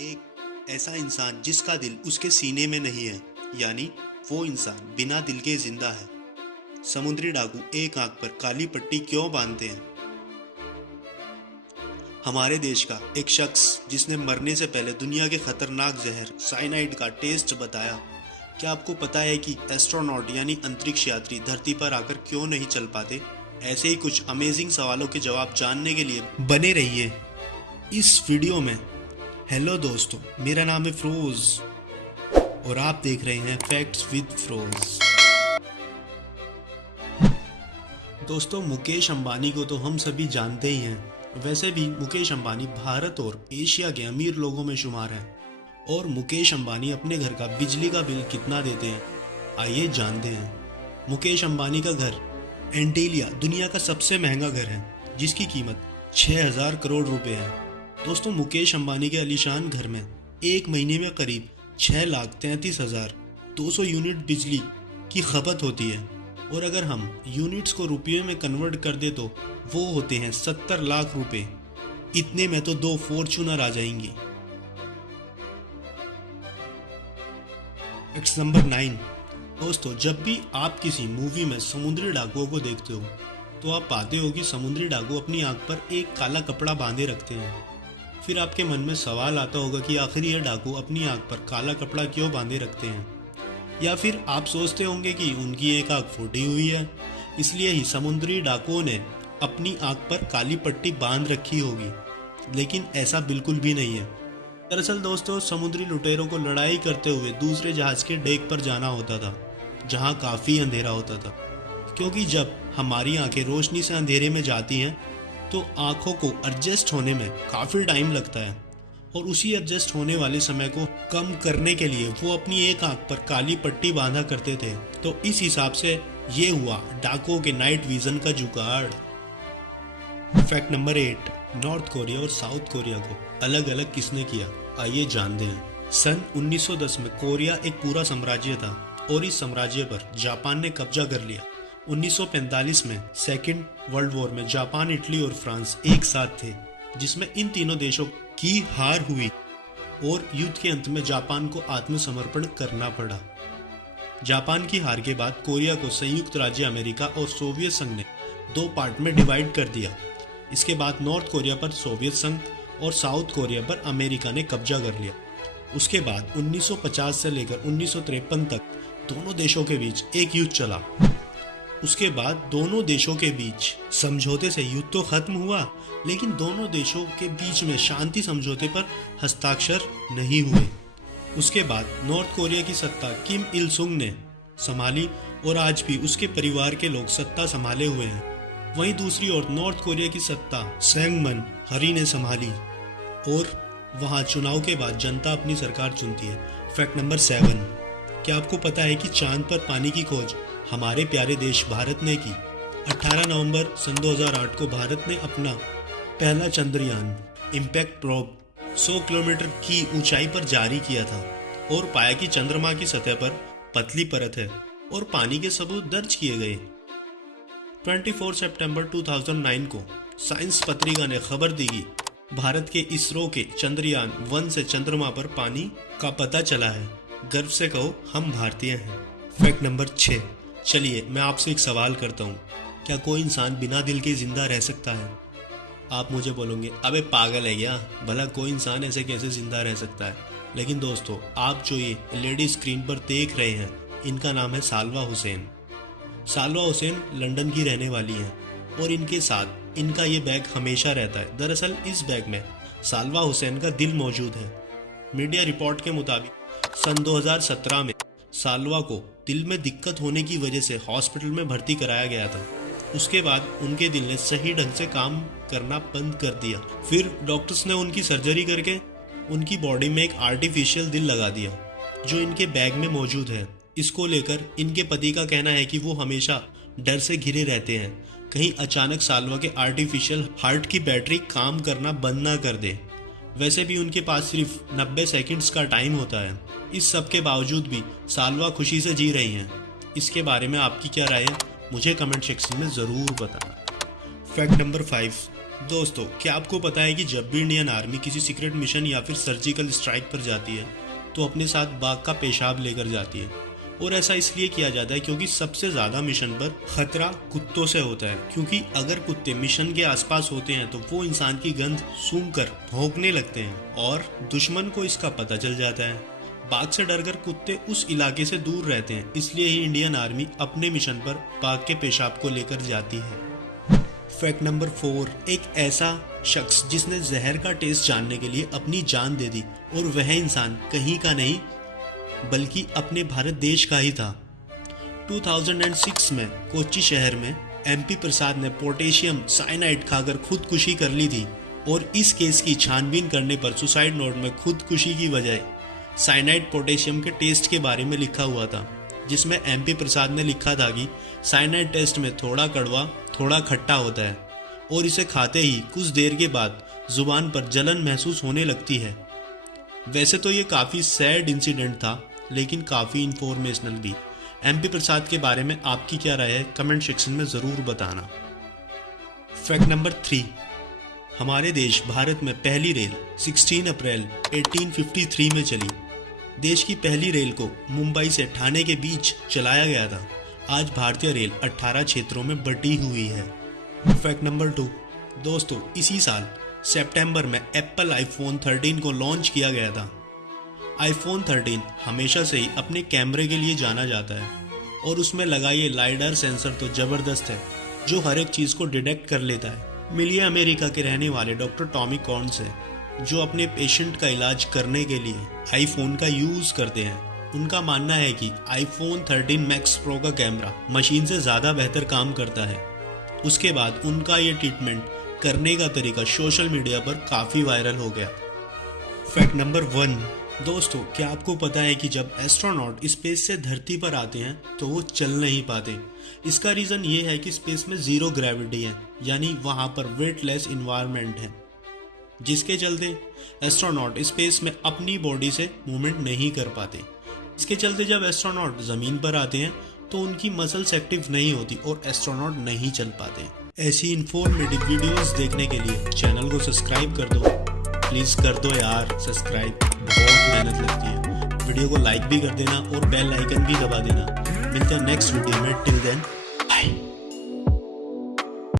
एक ऐसा इंसान जिसका दिल उसके सीने में नहीं है, यानी वो इंसान बिना दिल के जिंदा है। समुद्री डाकू एक आंख पर काली पट्टी क्यों बांधते हैं? हमारे देश का एक शख्स जिसने मरने से पहले दुनिया के खतरनाक जहर साइनाइड का टेस्ट बताया। क्या आपको पता है कि एस्ट्रोनॉट यानी अंतरिक्ष यात्री धरती पर आकर क्यों नहीं चल पाते? ऐसे ही कुछ अमेजिंग सवालों के जवाब जानने के लिए बने रहिए इस वीडियो में। हेलो दोस्तों, मेरा नाम है फरोज और आप देख रहे हैं फैक्ट्स विद फरोज। दोस्तों, मुकेश अंबानी को तो हम सभी जानते ही हैं। वैसे भी मुकेश अंबानी भारत और एशिया के अमीर लोगों में शुमार है। और मुकेश अंबानी अपने घर का बिजली का बिल कितना देते हैं, आइए जानते हैं। मुकेश अंबानी का घर एंटीलिया दुनिया का सबसे महंगा घर है, जिसकी कीमत 6000 करोड़ रुपए है। दोस्तों, मुकेश अंबानी के आलीशान घर में एक महीने में करीब 6,33,200 यूनिट बिजली की खपत होती है। और अगर हम यूनिट्स को रुपये में कन्वर्ट कर दे तो वो होते हैं 70 लाख रुपए। इतने में तो 2 फॉर्च्यूनर आ जाएंगी। Fact number 9। दोस्तों, जब भी आप किसी मूवी में समुद्री डाकुओं को देखते हो तो आप पाते हो कि समुद्री डाकू अपनी आंख पर एक काला कपड़ा बांधे रखते हैं। फिर आपके मन में सवाल आता होगा कि आखिर यह डाकू अपनी आंख पर काला कपड़ा क्यों बांधे रखते हैं? या फिर आप सोचते होंगे कि उनकी एक आंख फूटी हुई है, इसलिए ही समुद्री डाकुओं ने अपनी आंख पर काली पट्टी बांध रखी होगी। लेकिन ऐसा बिल्कुल भी नहीं है। दरअसल दोस्तों, समुद्री लुटेरों को लड़ाई करते हुए दूसरे जहाज के डेक पर जाना होता था, जहां काफ़ी अंधेरा होता था। क्योंकि जब हमारी आंखें रोशनी से अंधेरे में जाती हैं तो आंखों को एडजस्ट होने में काफ़ी टाइम लगता है। और उसी एडजस्ट होने वाले समय को कम करने के लिए वो अपनी एक आंख पर काली पट्टी बांधा करते थे। तो इस हिसाब से ये हुआ डाकुओं के नाइट विजन का जुगाड़। Fact number 8। नॉर्थ कोरिया और साउथ कोरिया को अलग अलग किसने किया, आइए जानते हैं। सन 1910 में कोरिया एक पूरा साम्राज्य था और इस साम्राज्य पर जापान ने कब्जा कर लिया। 1945 में सेकेंड वर्ल्ड वॉर में जापान, इटली और फ्रांस एक साथ थे, जिसमें इन तीनों देशों की हार हुई और युद्ध के अंत में जापान को आत्मसमर्पण करना पड़ा। जापान की हार के बाद कोरिया को संयुक्त राज्य अमेरिका और सोवियत संघ ने 2 पार्ट में डिवाइड कर दिया। इसके बाद नॉर्थ कोरिया पर सोवियत संघ और साउथ कोरिया पर अमेरिका ने कब्जा कर लिया। उसके बाद 1950 से लेकर 1953 तक दोनों देशों के बीच एक युद्ध चला। उसके बाद दोनों देशों के बीच समझौते से युद्ध तो खत्म हुआ, लेकिन दोनों देशों के बीच में शांति समझौते पर हस्ताक्षर नहीं हुए। उसके बाद नॉर्थ कोरिया की सत्ता किम इल सुंग ने संभाली और आज भी उसके परिवार के लोग सत्ता संभाले हुए हैं। वहीं दूसरी ओर नॉर्थ कोरिया की सत्ता सेंगमन हरी ने संभाली और वहां चुनाव के बाद जनता अपनी सरकार चुनती है। Fact number 7। क्या आपको पता है कि चांद पर पानी की खोज हमारे प्यारे देश भारत ने की? 18 नवंबर सन 2008 को भारत ने अपना पहला चंद्रयान इम्पैक्ट प्रोब 100 किलोमीटर की ऊंचाई पर जारी किया था और पाया कि चंद्रमा की सतह पर पतली परत है और पानी के सबूत दर्ज किए गए। 24 सितंबर 2009 को साइंस पत्रिका ने खबर दी कि भारत के इसरो के चंद्रयान 1 से चंद्रमा पर पानी का पता चला है। गर्व से कहो, हम भारतीय हैं। Fact number 6। चलिए मैं आपसे एक सवाल करता हूँ, क्या कोई इंसान बिना दिल के जिंदा रह सकता है? आप मुझे बोलोगे, अबे पागल है क्या, भला कोई इंसान ऐसे कैसे जिंदा रह सकता है? लेकिन दोस्तों, आप जो ये लेडी स्क्रीन पर देख रहे हैं, इनका नाम है सालवा हुसैन। सालवा हुसैन लंदन की रहने वाली हैं और इनके साथ इनका ये बैग हमेशा रहता है। दरअसल इस बैग में सालवा हुसैन का दिल मौजूद है। मीडिया रिपोर्ट के मुताबिक सन 2017 में सालवा को दिल में दिक्कत होने की वजह से हॉस्पिटल में भर्ती कराया गया था। उसके बाद उनके दिल ने सही ढंग से काम करना बंद कर दिया। फिर डॉक्टर्स ने उनकी सर्जरी करके उनकी बॉडी में एक आर्टिफिशियल दिल लगा दिया, जो इनके बैग में मौजूद है। इसको लेकर इनके पति का कहना है कि वो हमेशा डर से घिरे रहते हैं, कहीं अचानक सालवा के आर्टिफिशियल हार्ट की बैटरी काम करना बंद ना कर दे। वैसे भी उनके पास सिर्फ 90 सेकंड्स का टाइम होता है। इस सब के बावजूद भी सालवा खुशी से जी रही हैं। इसके बारे में आपकी क्या राय है, मुझे कमेंट सेक्शन में ज़रूर बताना। Fact number 5। दोस्तों, क्या आपको पता है कि जब भी इंडियन आर्मी किसी सीक्रेट मिशन या फिर सर्जिकल स्ट्राइक पर जाती है तो अपने साथ बाघ का पेशाब लेकर जाती है। और ऐसा इसलिए किया जाता है क्योंकि सबसे ज़्यादा मिशन पर खतरा कुत्तों से होता है, क्योंकि अगर कुत्ते मिशन के आसपास होते हैं तो वो इंसान की गंध सूंघकर भौंकने लगते हैं और दुश्मन को इसका पता चल जाता है। बाघ से डरकर कुत्ते उस इलाके से दूर रहते हैं, इसलिए ही इंडियन आर्मी अपने मिशन पर बाघ के पेशाब को लेकर जाती है। फैक्ट नंबर 4, एक ऐसा शख्स जिसने जहर का टेस्ट जानने के लिए अपनी जान दे दी और वह इंसान कहीं का नहीं बल्कि अपने भारत देश का ही था। 2006 में कोच्चि शहर में एमपी प्रसाद ने पोटेशियम साइनाइड खाकर खुदकुशी कर ली थी और इस केस की छानबीन करने पर सुसाइड नोट में खुदकुशी की बजाय साइनाइड पोटेशियम के टेस्ट के बारे में लिखा हुआ था, जिसमें एमपी प्रसाद ने लिखा था कि साइनाइड टेस्ट में थोड़ा कड़वा थोड़ा खट्टा होता है और इसे खाते ही कुछ देर के बाद जुबान पर जलन महसूस होने लगती है। वैसे तो ये काफ़ी सैड इंसिडेंट था, लेकिन काफ़ी इंफॉर्मेशनल भी। एमपी प्रसाद के बारे में आपकी क्या राय है, कमेंट सेक्शन में ज़रूर बताना। फैक्ट नंबर 3, हमारे देश भारत में पहली रेल 16 अप्रैल 1853 में चली। देश की पहली रेल को मुंबई से ठाणे के बीच चलाया गया था। आज भारतीय रेल 18 क्षेत्रों में बटी हुई है। फैक्ट नंबर 2, दोस्तों इसी साल सितंबर में एप्पल आईफोन 13 को लॉन्च किया गया था। आईफोन 13 हमेशा से ही अपने कैमरे के लिए जाना जाता है और उसमें लगा ये लाइडर सेंसर तो ज़बरदस्त है, जो हर एक चीज़ को डिटेक्ट कर लेता है। मिलिए अमेरिका के रहने वाले डॉक्टर टॉमी कॉर्न से, जो अपने पेशेंट का इलाज करने के लिए आईफोन का यूज़ करते हैं। उनका मानना है कि आईफोन 13 मैक्स प्रो का कैमरा मशीन से ज़्यादा बेहतर काम करता है। उसके बाद उनका ये ट्रीटमेंट करने का तरीका सोशल मीडिया पर काफ़ी वायरल हो गया। फैक्ट नंबर 1, दोस्तों क्या आपको पता है कि जब एस्ट्रोनॉट स्पेस से धरती पर आते हैं तो वो चल नहीं पाते। इसका रीज़न ये है कि स्पेस में ज़ीरो ग्रेविटी है, यानी वहाँ पर वेटलेस इन्वायरमेंट है, जिसके चलते एस्ट्रोनॉट स्पेस में अपनी बॉडी से मूवमेंट नहीं कर पाते। इसके चलते जब एस्ट्रोनॉट ज़मीन पर आते हैं तो उनकी मसल्स एक्टिव नहीं होती और एस्ट्रोनॉट नहीं चल पाते। ऐसी इन्फॉर्मेटिव वीडियोस देखने के लिए चैनल को सब्सक्राइब कर दो, प्लीज़ कर दो यार सब्सक्राइब, बहुत मेहनत लगती है। वीडियो को लाइक भी कर देना और बेल आइकन भी दबा देना। मिलते हैं नेक्स्ट वीडियो में, टिल देन